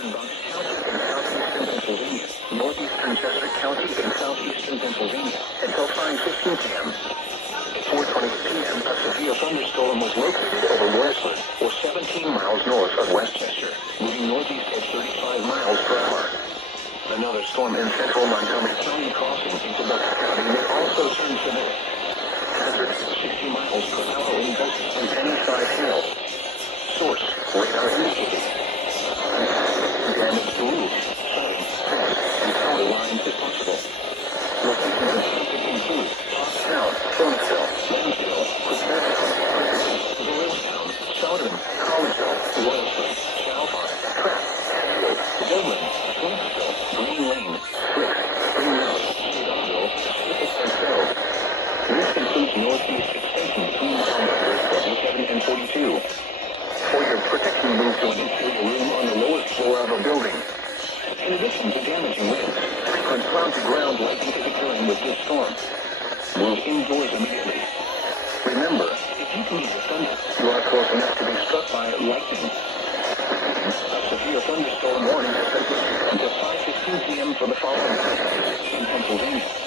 northeastern Bucks County and southeastern Pennsylvania, northeastern Chester County and southeastern Pennsylvania until 5:15 p.m. At 4:20 p.m., a severe thunderstorm was located over Royersford, or 17 miles north of Westchester, moving northeast at 35 miles per hour. Another storm in central Montgomery County crossing into Bucks County may also turn severe. Hazard 60 miles per hour in gusts and penny-sized hail. Source, radar indicated. Damage to roofs, siding, fence, and power lines if possible. Locations affected include Allentown, Thunderstorm, Allentown, Allentown, Southern, Collegeville, Royersford, Chalfont, Pratt, Hatfield, Woodland, Swanksville, Green Lane, Brick, Green Mountain, Cedarville, Staples, and Farrell. This includes northeast extension between numbers 47 and 42. For your protection, move to an interior room on the lowest floor of a building. In addition to damaging winds, frequent ground-to-ground lightning is occurring with this storm. Move indoors immediately. Remember, if you can hear thunder, you are close enough to be struck by lightning. A severe thunderstorm warning has been issued until 5:15 p.m. for the following in Pennsylvania.